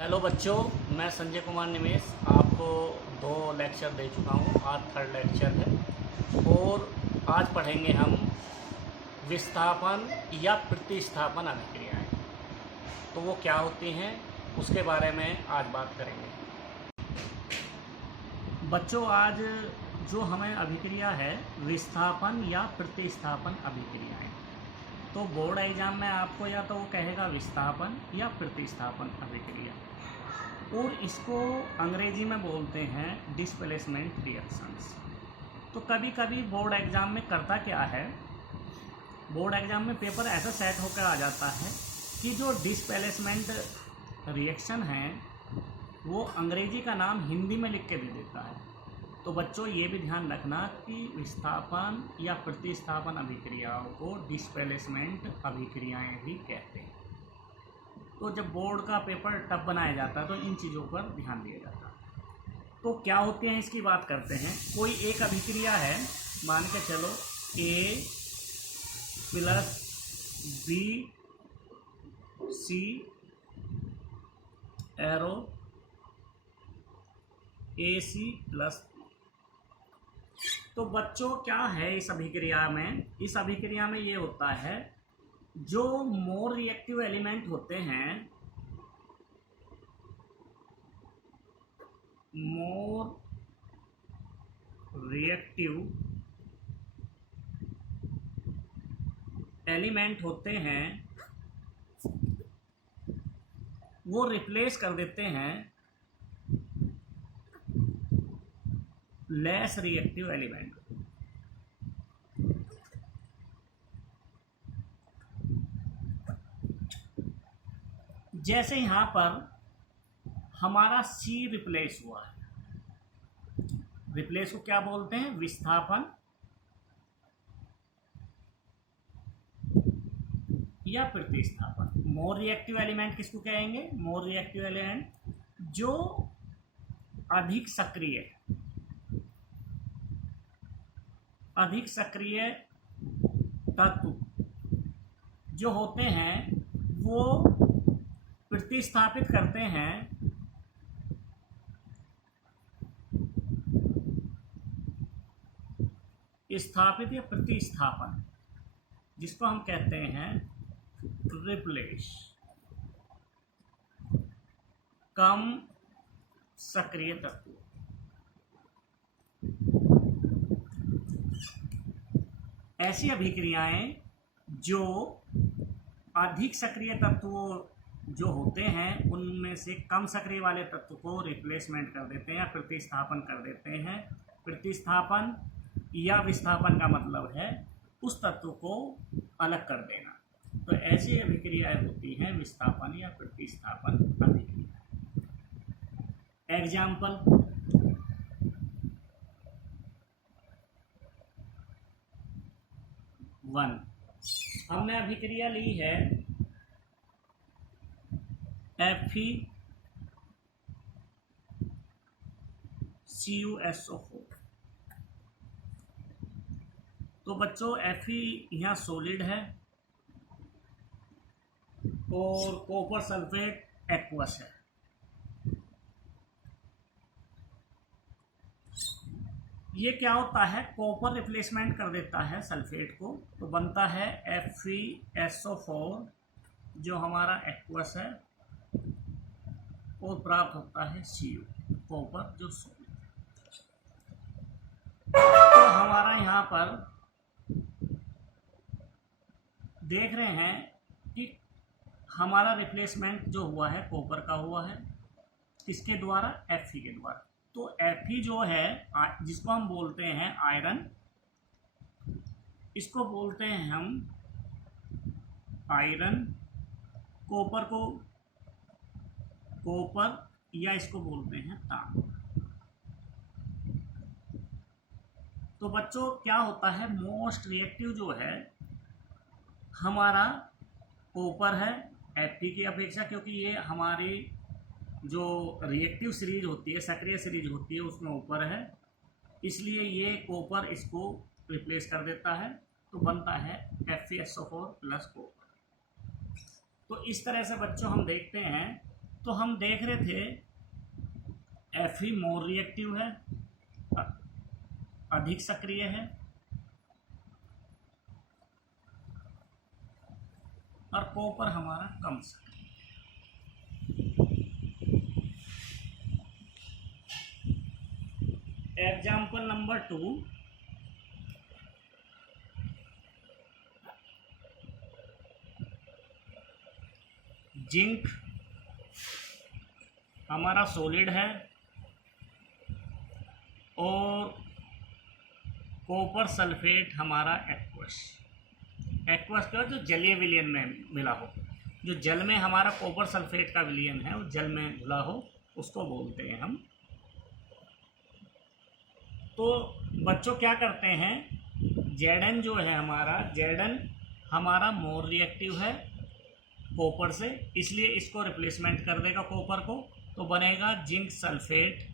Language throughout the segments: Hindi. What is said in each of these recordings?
हेलो बच्चों, मैं संजय कुमार निमेश आपको 2 लेक्चर दे चुका हूँ। आज 3rd लेक्चर है और आज पढ़ेंगे हम विस्थापन या प्रतिस्थापन अभिक्रियाएं। तो वो क्या होती हैं उसके बारे में आज बात करेंगे। बच्चों, आज जो हमें अभिक्रिया है विस्थापन या प्रतिस्थापन अभिक्रियाएं, तो बोर्ड एग्जाम में आपको या तो वो कहेगा विस्थापन या प्रतिस्थापन अभिक्रिया, और इसको अंग्रेजी में बोलते हैं डिस्प्लेसमेंट रिएक्शंस। तो कभी कभी बोर्ड एग्ज़ाम में करता क्या है, बोर्ड एग्ज़ाम में पेपर ऐसा सेट होकर आ जाता है कि जो डिस्प्लेसमेंट रिएक्शन है वो अंग्रेजी का नाम हिंदी में लिख के दे देता है। तो बच्चों ये भी ध्यान रखना कि विस्थापन या प्रतिस्थापन अभिक्रियाओं को डिस्प्लेसमेंट अभिक्रियाएं भी कहते हैं। तो जब बोर्ड का पेपर टफ बनाया जाता है तो इन चीज़ों पर ध्यान दिया जाता है। तो क्या होते हैं इसकी बात करते हैं। कोई एक अभिक्रिया है, मान के चलो A plus B C arrow AC plus. तो बच्चों क्या है इस अभिक्रिया में, इस अभिक्रिया में ये होता है जो मोर रिएक्टिव एलिमेंट होते हैं, मोर रिएक्टिव एलिमेंट होते हैं वो रिप्लेस कर देते हैं लेस रिएक्टिव एलिमेंट। जैसे यहाँ पर हमारा C रिप्लेस हुआ है, रिप्लेस को क्या बोलते हैं, विस्थापन या प्रतिस्थापन। मोर रिएक्टिव एलिमेंट किसको कहेंगे, मोर रिएक्टिव एलिमेंट जो अधिक सक्रिय है, अधिक सक्रिय तत्व जो होते हैं वो प्रतिस्थापित करते हैं स्थापित या प्रतिस्थापन, जिसको हम कहते हैं रिप्लेस, कम सक्रिय तत्व। ऐसी अभिक्रियाएं जो अधिक सक्रिय तत्व जो होते हैं उनमें से कम सक्रिय वाले तत्व को रिप्लेसमेंट कर देते हैं या प्रतिस्थापन कर देते हैं। प्रतिस्थापन या विस्थापन का मतलब है उस तत्व को अलग कर देना। तो ऐसी अभिक्रियाएं होती हैं विस्थापन या प्रतिस्थापन अभिक्रिया। एग्जाम्पल, हमने अभिक्रिया ली है FeCuSO4। तो बच्चों Fe यहाँ सॉलिड है और कॉपर सल्फेट एक्वस है। ये क्या होता है, कॉपर रिप्लेसमेंट कर देता है सल्फेट को, तो बनता है FeSO4 जो हमारा एक्वस है, और प्राप्त होता है Cu, कॉपर जो सॉलिड है। तो हमारा यहाँ पर देख रहे हैं कि हमारा रिप्लेसमेंट जो हुआ है कॉपर का हुआ है, किसके द्वारा, Fe के द्वारा। तो Fe जो है जिसको हम बोलते हैं आयरन, इसको बोलते हैं हम आयरन, कॉपर को कॉपर, या इसको बोलते हैं तांबा। तो बच्चों क्या होता है, मोस्ट रिएक्टिव जो है हमारा कॉपर है Fe की अपेक्षा, क्योंकि ये हमारी जो रिएक्टिव सीरीज होती है, सक्रिय सीरीज होती है, उसमें ऊपर है, इसलिए ये कॉपर इसको रिप्लेस कर देता है, तो बनता है FeSO4 प्लस कॉपर। तो इस तरह से बच्चों हम देखते हैं तो हम देख रहे थे Fe मोर रिएक्टिव है, अधिक सक्रिय है, और कॉपर हमारा कम सक्रिय। एग्जाम्पल नंबर 2, जिंक हमारा सॉलिड है और कॉपर सल्फेट हमारा एक्वस। एक्वस का जो जलीय विलयन में मिला हो, जो जल में हमारा कॉपर सल्फेट का विलयन है वो जल में घुला हो, उसको बोलते हैं हम। तो बच्चों क्या करते हैं, Zn जो है हमारा, Zn हमारा मोर रिएक्टिव है कॉपर से, इसलिए इसको रिप्लेसमेंट कर देगा कॉपर को, तो बनेगा जिंक सल्फेट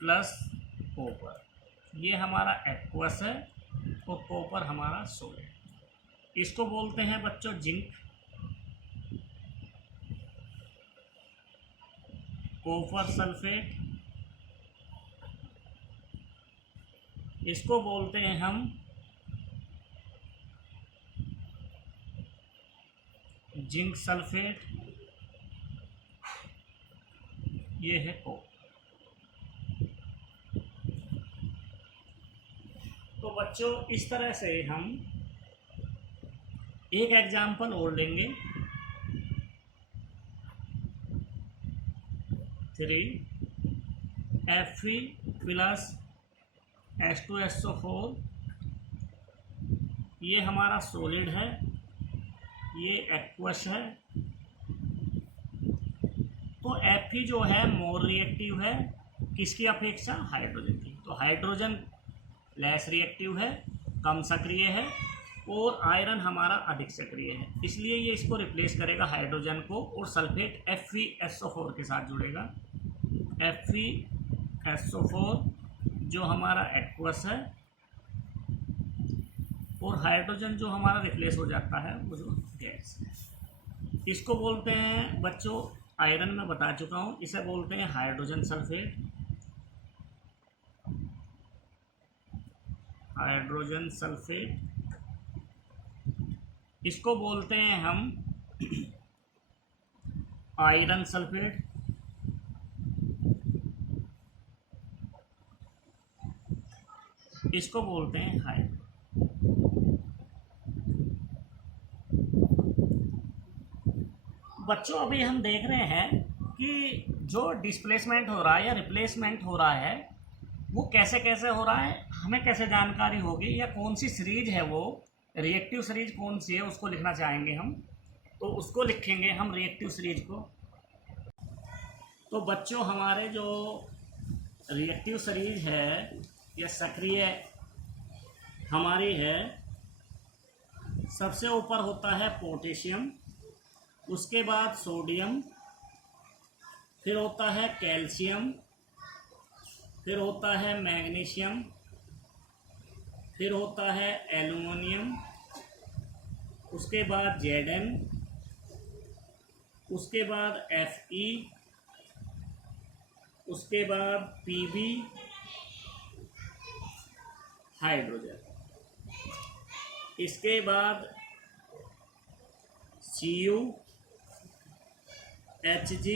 प्लस कॉपर। ये हमारा एक्वस है और कॉपर हमारा सॉलिड। इसको बोलते हैं बच्चों जिंक, कॉपर सल्फेट। इसको बोलते हैं हम जिंक सल्फेट। ये है कॉपर। तो बच्चों इस तरह से हम एक एग्जाम्पल और लेंगे, 3 Fe प्लस H2SO4। ये हमारा सॉलिड है, ये एक्वस है। तो Fe जो है मोर रिएक्टिव है, किसकी अपेक्षा, हाइड्रोजन की। तो हाइड्रोजन लेस रिएक्टिव है, कम सक्रिय है, और आयरन हमारा अधिक सक्रिय है, इसलिए ये इसको रिप्लेस करेगा हाइड्रोजन को, और सल्फेट FeSO4 के साथ जुड़ेगा। FeSO4 जो हमारा एक्वस है, और हाइड्रोजन जो हमारा रिप्लेस हो जाता है वो जो गैस है। इसको बोलते हैं बच्चों, आयरन में बता चुका हूँ, इसे बोलते हैं हाइड्रोजन सल्फेट, हाइड्रोजन सल्फेट। इसको बोलते हैं हम आयरन सल्फेट, इसको बोलते हैं हाइड्रो। बच्चों अभी हम देख रहे हैं कि जो डिस्प्लेसमेंट हो रहा है या रिप्लेसमेंट हो रहा है वो कैसे कैसे हो रहा है, हमें कैसे जानकारी होगी, या कौन सी सीरीज है वो रिएक्टिव सीरीज कौन सी है उसको लिखना चाहेंगे हम, तो उसको लिखेंगे हम रिएक्टिव सीरीज को। तो बच्चों हमारे जो रिएक्टिव सीरीज है या सक्रिय हमारी है, सबसे ऊपर होता है पोटेशियम, उसके बाद सोडियम, फिर होता है कैल्शियम, फिर होता है मैग्नीशियम, फिर होता है एल्युमिनियम, उसके बाद Zn, उसके बाद Fe, उसके बाद Pb, हाइड्रोजन, इसके बाद Cu, Hg,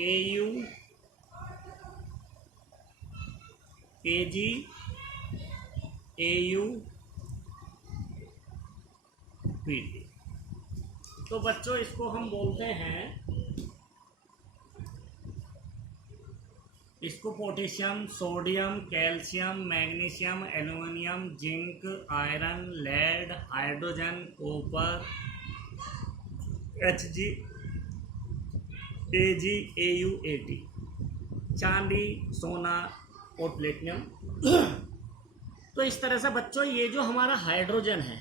Au, Ag, Au, Pd। तो बच्चों इसको हम बोलते हैं, इसको potassium, sodium, calcium, magnesium, aluminium, zinc, iron, lead, hydrogen, copper, Hg, Ag, Au, At, चांदी, सोना और प्लेटिनम। तो इस तरह से बच्चों ये जो हमारा हाइड्रोजन है,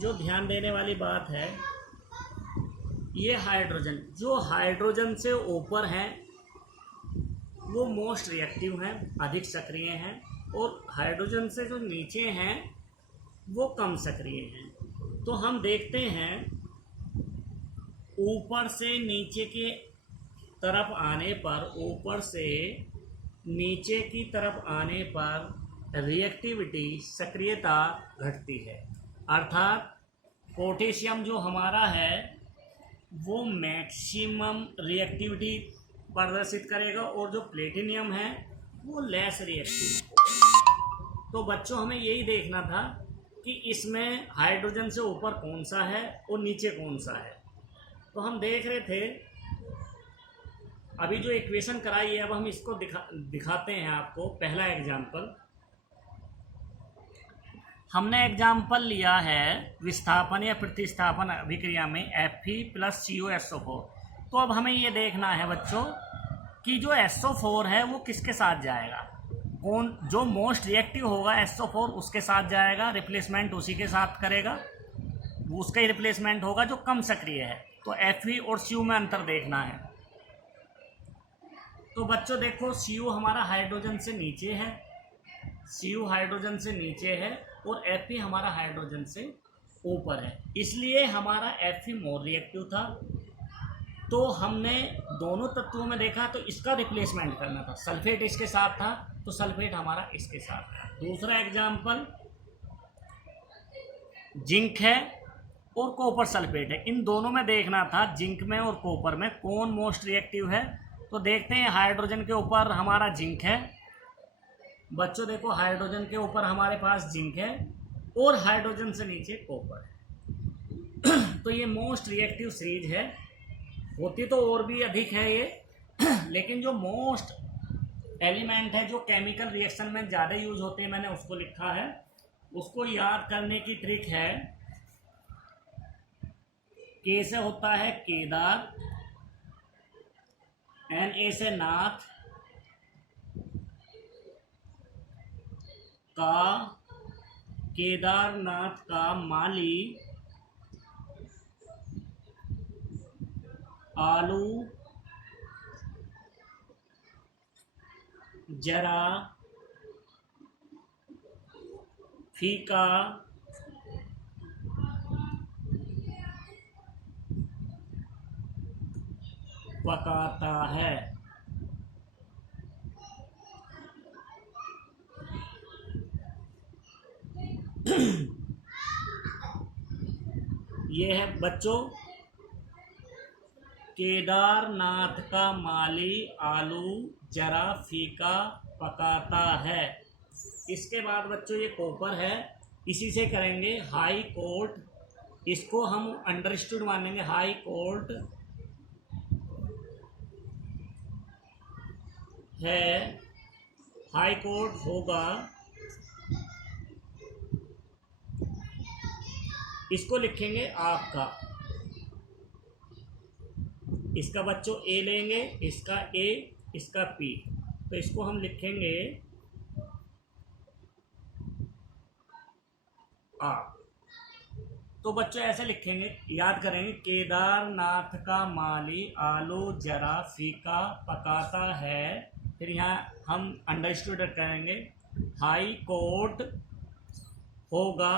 जो ध्यान देने वाली बात है, ये हाइड्रोजन जो हाइड्रोजन से ऊपर है वो मोस्ट रिएक्टिव हैं, अधिक सक्रिय हैं, और हाइड्रोजन से जो नीचे हैं वो कम सक्रिय हैं। तो हम देखते हैं ऊपर से नीचे के तरफ आने पर, ऊपर से नीचे की तरफ आने पर रिएक्टिविटी सक्रियता घटती है। अर्थात पोटेशियम जो हमारा है वो मैक्सिमम रिएक्टिविटी प्रदर्शित करेगा और जो प्लेटिनियम है वो लेस रिएक्टिव। तो बच्चों हमें यही देखना था कि इसमें हाइड्रोजन से ऊपर कौन सा है और नीचे कौन सा है। तो हम देख रहे थे अभी जो इक्वेशन कराई है, अब हम इसको दिखाते हैं आपको। पहला एग्जाम्पल, हमने एग्जाम्पल लिया है विस्थापन या प्रतिस्थापन अभिक्रिया में Fe + CuSO4। तो अब हमें ये देखना है बच्चों कि जो SO4 है वो किसके साथ जाएगा, कौन जो मोस्ट रिएक्टिव होगा SO4 उसके साथ जाएगा, रिप्लेसमेंट उसी के साथ करेगा, उसका ही रिप्लेसमेंट होगा जो कम सक्रिय है। तो Fe और Cu में अंतर देखना है। तो बच्चों देखो Cu हमारा हाइड्रोजन से नीचे है, Cu हाइड्रोजन से नीचे है और Fe हमारा हाइड्रोजन से ऊपर है, इसलिए हमारा Fe मोर रिएक्टिव था। तो हमने दोनों तत्वों में देखा तो इसका रिप्लेसमेंट करना था। सल्फेट इसके साथ था तो सल्फेट हमारा इसके साथ था। दूसरा एग्जाम्पल, जिंक है और कॉपर सल्फेट है, इन दोनों में देखना था जिंक में और कॉपर में कौन मोस्ट रिएक्टिव है। तो देखते हैं हाइड्रोजन के ऊपर हमारा जिंक है। बच्चों देखो हाइड्रोजन के ऊपर हमारे पास जिंक है और हाइड्रोजन से नीचे कॉपर है। तो ये मोस्ट रिएक्टिव सीरीज है। होती तो और भी अधिक है ये, लेकिन जो मोस्ट एलिमेंट है जो केमिकल रिएक्शन में ज़्यादा यूज होते हैं मैंने उसको लिखा है। उसको याद करने की ट्रिक है, के से होता है केदार, Na से नाथ, का केदारनाथ का माली, आलू जरा फीका पकाता है। ये है बच्चों केदारनाथ का माली आलू जरा फीका पकाता है। इसके बाद बच्चों ये कॉपर है, इसी से करेंगे हाई कोर्ट। इसको हम अंडरस्टूड मानेंगे, हाई कोर्ट है, हाई कोर्ट होगा। इसको लिखेंगे आपका, इसका बच्चों ए लेंगे, इसका ए, इसका पी, तो इसको हम लिखेंगे आप। तो बच्चों ऐसे लिखेंगे, याद करेंगे, केदारनाथ का माली आलू जरा फीका पकाता है। फिर यहाँ हम अंडरस्टूड करेंगे, हाई कोर्ट होगा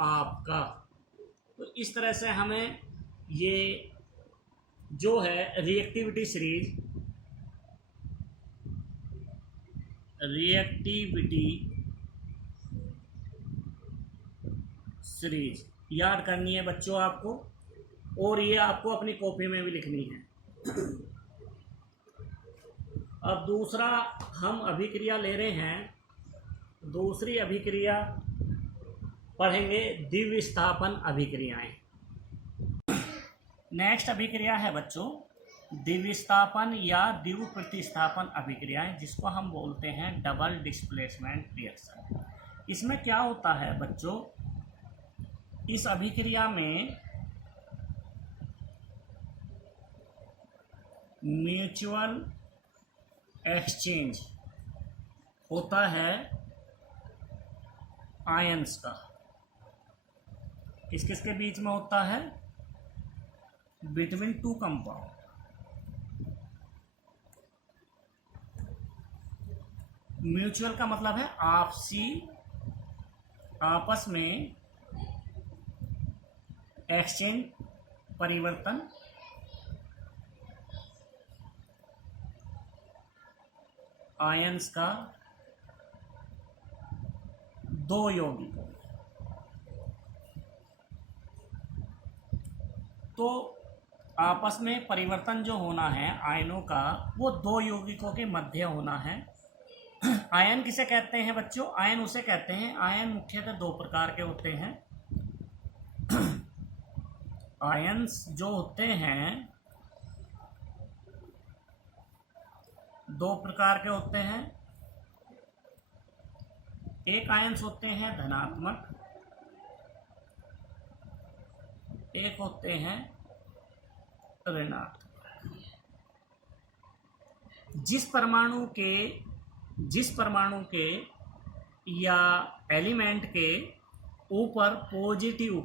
आपका। तो इस तरह से हमें ये जो है रिएक्टिविटी सीरीज याद करनी है बच्चों आपको, और ये आपको अपनी कॉपी में भी लिखनी है। अब दूसरा हम अभिक्रिया ले रहे हैं, दूसरी अभिक्रिया पढ़ेंगे द्विविस्थापन अभिक्रियाएं। नेक्स्ट अभिक्रिया है बच्चों द्विविस्थापन या द्विव प्रतिस्थापन अभिक्रियाएं, जिसको हम बोलते हैं डबल डिस्प्लेसमेंट रिएक्शन। इसमें क्या होता है बच्चों, इस अभिक्रिया में म्यूचुअल एक्सचेंज होता है आयंस का। किस किस के बीच में होता है, बिटवीन टू कंपाउंड। म्यूचुअल का मतलब है आपसी, आपस में एक्सचेंज परिवर्तन आयंस का दो यौगिकों, तो आपस में परिवर्तन जो होना है आयनों का वो दो यौगिकों के मध्य होना है। आयन किसे कहते हैं बच्चों? आयन उसे कहते हैं, आयन मुख्यतः दो प्रकार के होते हैं। आयन्स जो होते हैं दो प्रकार के होते हैं। एक आयन्स होते हैं धनात्मक, एक होते हैं ऋणात्मक। जिस परमाणु के या एलिमेंट के ऊपर पॉजिटिव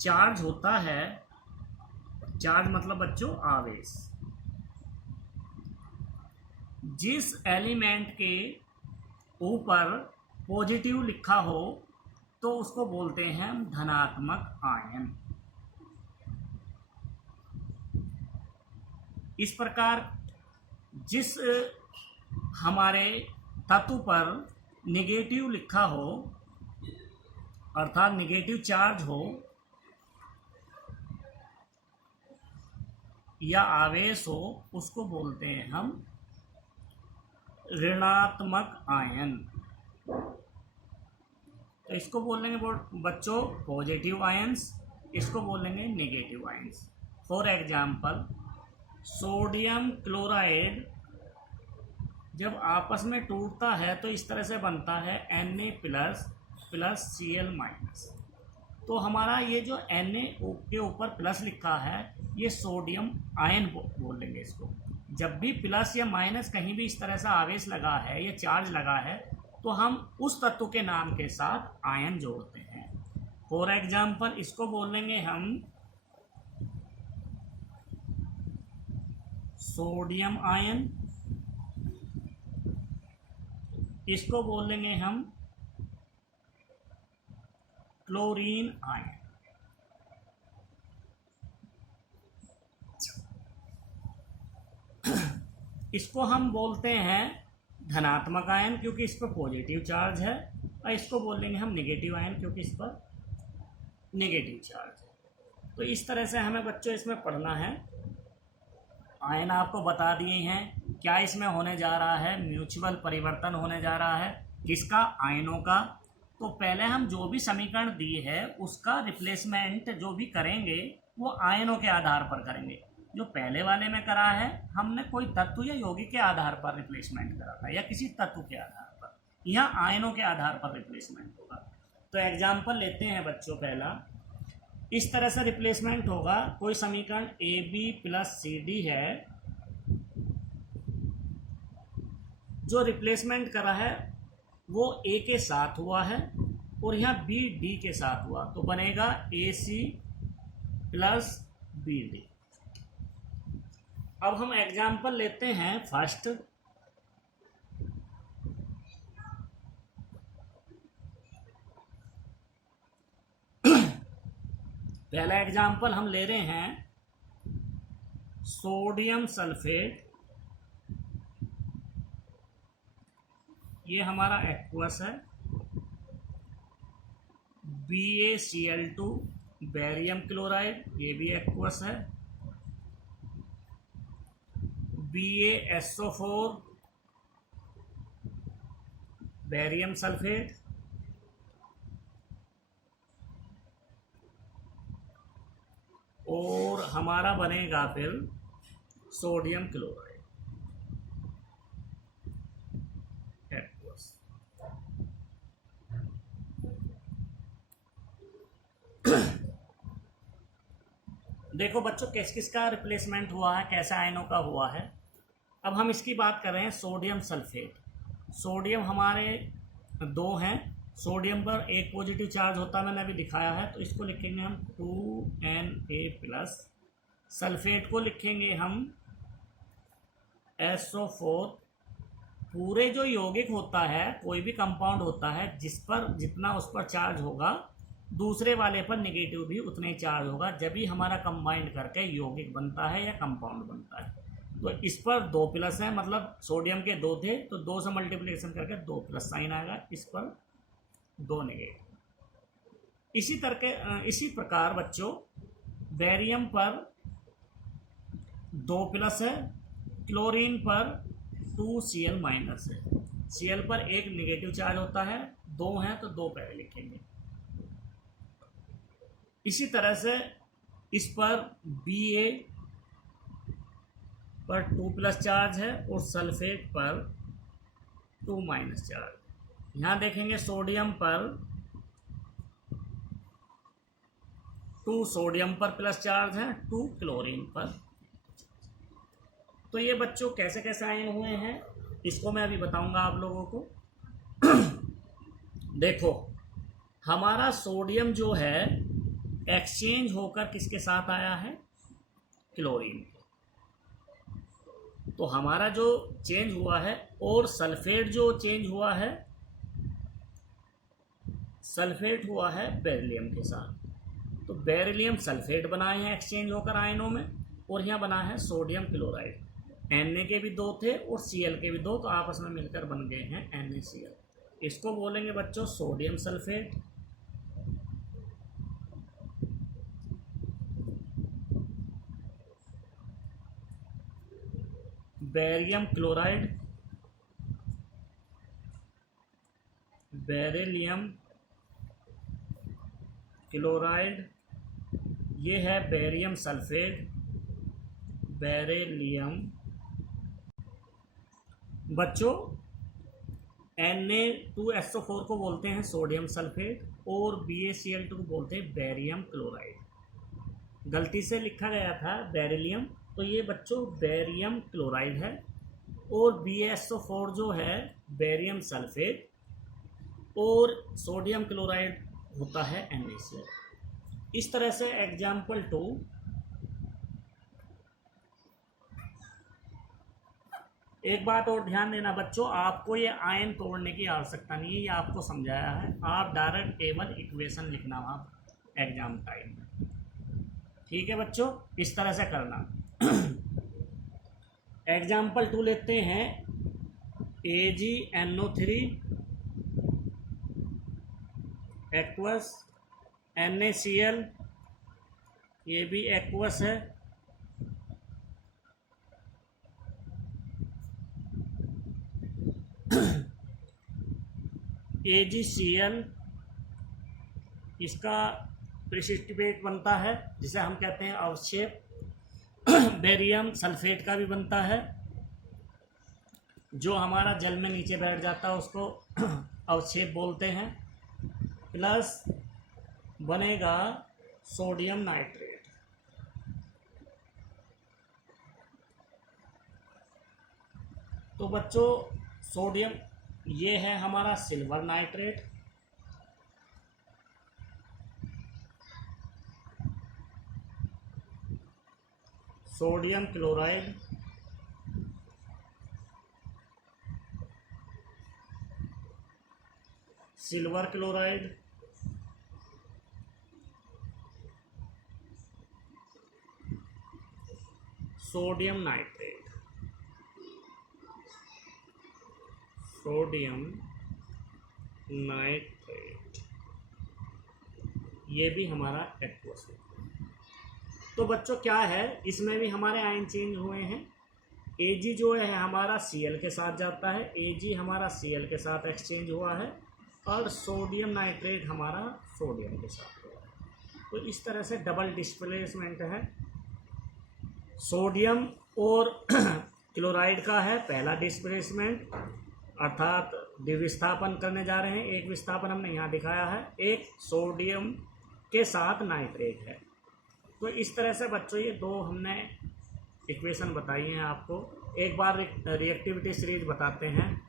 चार्ज होता है, चार्ज मतलब बच्चों आवेश, जिस एलिमेंट के ऊपर पॉजिटिव लिखा हो तो उसको बोलते हैं हम धनात्मक आयन। इस प्रकार जिस हमारे तत्व पर नेगेटिव लिखा हो अर्थात नेगेटिव चार्ज हो या आवेश हो उसको बोलते हैं हम ऋणात्मक आयन। तो इसको बोलेंगे बच्चों पॉजिटिव आयंस, इसको बोलेंगे negative ions. For example sodium chloride जब आपस में टूटता है तो इस तरह से बनता है Na++Cl-। तो हमारा ये जो Na के ऊपर प्लस लिखा है ये सोडियम आयन बोलेंगे इसको। जब भी प्लस या माइनस कहीं भी इस तरह से आवेश लगा है या चार्ज लगा है तो हम उस तत्व के नाम के साथ आयन जोड़ते हैं। फॉर एग्जाम्पल इसको बोलेंगे हम सोडियम आयन, इसको बोलेंगे हम क्लोरीन आयन। इसको हम बोलते हैं धनात्मक आयन क्योंकि इस पर पॉजिटिव चार्ज है, और इसको बोलेंगे हम नेगेटिव आयन क्योंकि इस पर नेगेटिव चार्ज है। तो इस तरह से हमें बच्चों इसमें पढ़ना है। आयन आपको बता दिए हैं क्या इसमें होने जा रहा है, म्यूचुअल परिवर्तन होने जा रहा है किसका? आयनों का। तो पहले हम जो भी समीकरण दिए है उसका रिप्लेसमेंट जो भी करेंगे वो आयनों के आधार पर करेंगे। जो पहले वाले में करा है हमने कोई तत्व या यौगिक के आधार पर रिप्लेसमेंट करा था या किसी तत्व के आधार पर, यहाँ आयनों के आधार पर रिप्लेसमेंट होगा। तो एग्जाम्पल लेते हैं बच्चों, पहला इस तरह से रिप्लेसमेंट होगा। कोई समीकरण AB+CD है, जो रिप्लेसमेंट करा है वो A के साथ हुआ है और यहाँ B D के साथ हुआ, तो बनेगा AC+BD। अब हम एग्जाम्पल लेते हैं फर्स्ट। पहला एग्जाम्पल हम ले रहे हैं सोडियम सल्फेट, ये हमारा एक्वस है। BaCl2 बेरियम क्लोराइड, ये भी एक्वस है। BaSO4 बेरियम सल्फेट, और हमारा बनेगा फिर सोडियम क्लोराइड एक्वस। देखो बच्चों किस किस का रिप्लेसमेंट हुआ है, कैसे आयनों का हुआ है। अब हम इसकी बात कर रहे हैं सोडियम सल्फेट। सोडियम हमारे दो हैं, सोडियम पर एक पॉजिटिव चार्ज होता है, मैंने अभी दिखाया है, तो इसको लिखेंगे हम 2Na+। सल्फेट को लिखेंगे हम SO4। पूरे जो यौगिक होता है, कोई भी कंपाउंड होता है जिस पर जितना उस पर चार्ज होगा दूसरे वाले पर नेगेटिव भी उतना ही चार्ज होगा, जब भी हमारा कंबाइंड करके यौगिक बनता है या कंपाउंड बनता है। तो इस पर 2 प्लस है, मतलब सोडियम के 2 थे तो 2 से मल्टीप्लिकेशन करके 2 प्लस साइन आएगा, इस पर 2 नेगेटिव। इसी प्रकार बच्चों बेरियम पर 2 प्लस है, क्लोरीन पर 2Cl माइनस है। Cl पर एक नेगेटिव चार्ज होता है, 2 हैं तो 2 पहले लिखेंगे। इसी तरह से इस पर Ba पर 2 प्लस चार्ज है और सल्फेट पर 2 माइनस चार्ज। यहाँ देखेंगे सोडियम पर 2 सोडियम पर प्लस चार्ज है, 2 क्लोरीन पर। तो ये बच्चों कैसे कैसे आयन हुए हैं इसको मैं अभी बताऊंगा आप लोगों को। देखो हमारा सोडियम जो है एक्सचेंज होकर किसके साथ आया है, क्लोरीन। तो हमारा जो चेंज हुआ है, और सल्फेट जो चेंज हुआ है, सल्फेट हुआ है बेरिलियम के साथ। तो बेरिलियम सल्फेट बनाए हैं एक्सचेंज होकर आयनों में, और यहाँ बना है सोडियम क्लोराइड। Na के भी 2 थे और Cl के भी 2, तो आपस में मिलकर बन गए हैं NaCl। इसको बोलेंगे बच्चों sodium sulphate. Barium chloride, beryllium chloride, ये है बेरियम सल्फेट, बेरिलियम। बच्चों Na2SO4 को बोलते हैं सोडियम सल्फेट, और BaCl2 को बोलते हैं बेरियम क्लोराइड। गलती से लिखा गया था बेरिलियम, तो ये बच्चों बेरियम क्लोराइड है, और BaSO4 जो है बेरियम सल्फेट, और सोडियम क्लोराइड होता है NaCl। इस तरह से एग्जाम्पल 2, एक बात और ध्यान देना बच्चों, आपको ये आयन तोड़ने की आवश्यकता नहीं है, ये आपको समझाया है। आप डायरेक्ट टेबल इक्वेशन लिखना वहाँ एग्जाम टाइम में, ठीक है बच्चों, इस तरह से करना। एग्जाम्पल 2 लेते हैं, AgNO3 एक्वस, NaCl ये भी एक्वस है, AgCl इसका प्रेसिपिटेट बनता है जिसे हम कहते हैं अवक्षेप। बेरियम सल्फेट का भी बनता है, जो हमारा जल में नीचे बैठ जाता है उसको अवक्षेप बोलते हैं। प्लस बनेगा सोडियम नाइट्रेट। तो बच्चों सोडियम, ये है हमारा silver nitrate, sodium chloride, silver chloride, sodium nitrate, sodium nitrate, ये भी हमारा एक्वस है। तो बच्चों क्या है, इसमें भी हमारे आयन चेंज हुए हैं। Ag जो है हमारा Cl के साथ जाता है, Ag हमारा Cl के साथ एक्सचेंज हुआ है, और सोडियम नाइट्रेट हमारा सोडियम के साथ हुआ है। तो इस तरह से डबल डिस्प्लेसमेंट है। सोडियम और क्लोराइड का है पहला डिस्प्लेसमेंट, अर्थात द्विविस्थापन करने जा रहे हैं। एक विस्थापन हमने यहाँ दिखाया है, एक सोडियम के साथ नाइट्रेट है। तो इस तरह से बच्चों ये 2 हमने इक्वेशन बताई हैं आपको। एक बार रिएक्टिविटी सीरीज बताते हैं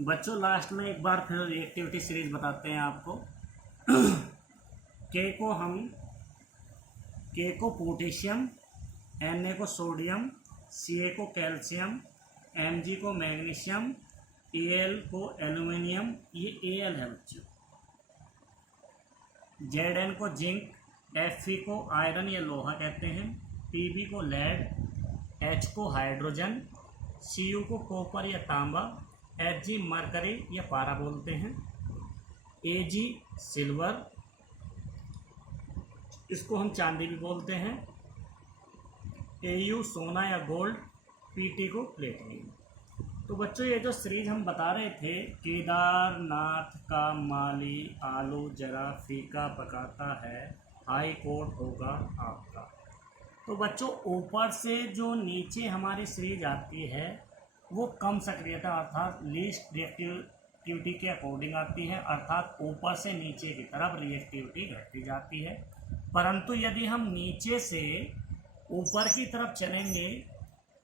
बच्चों, लास्ट में एक बार फिर रिएक्टिविटी सीरीज बताते हैं आपको। के को पोटेशियम, Na को सोडियम, Ca को कैल्शियम, Mg को मैग्नीशियम, Al को एल्यूमिनियम, ये Al है बच्चों। Zn को जिंक, Fe को आयरन या लोहा कहते हैं, Pb को लेड, H को हाइड्रोजन, Cu को कॉपर या तांबा, Hg मरकरी या पारा बोलते हैं, Ag सिल्वर, इसको हम चांदी भी बोलते हैं, Au सोना या गोल्ड, Pt को प्लेटिनम। तो बच्चों ये जो सीरीज हम बता रहे थे, केदारनाथ का माली आलू जरा फीका पकाता है, हाई कोर्ट होगा आपका। तो बच्चों ऊपर से जो नीचे हमारी सीरीज आती है वो कम सक्रियता अर्थात लीस्ट रिएक्टिविटी के अकॉर्डिंग आती है, अर्थात ऊपर से नीचे की तरफ रिएक्टिविटी घटती जाती है। परंतु यदि हम नीचे से ऊपर की तरफ चलेंगे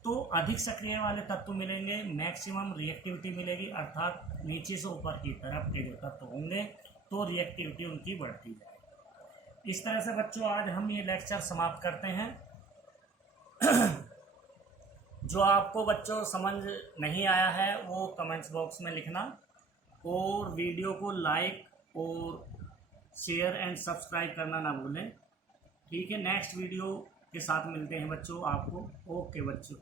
तो अधिक सक्रिय वाले तत्व मिलेंगे, मैक्सिमम रिएक्टिविटी मिलेगी, अर्थात नीचे से ऊपर की तरफ के जो तत्व होंगे तो रिएक्टिविटी उनकी बढ़ती जाएगी। इस तरह से बच्चों आज हम ये लेक्चर समाप्त करते हैं। जो आपको बच्चों समझ नहीं आया है वो कमेंट्स बॉक्स में लिखना, और वीडियो को लाइक और शेयर एंड सब्सक्राइब करना ना भूलें। ठीक है, नेक्स्ट वीडियो के साथ मिलते हैं बच्चों आपको। ओके बच्चों।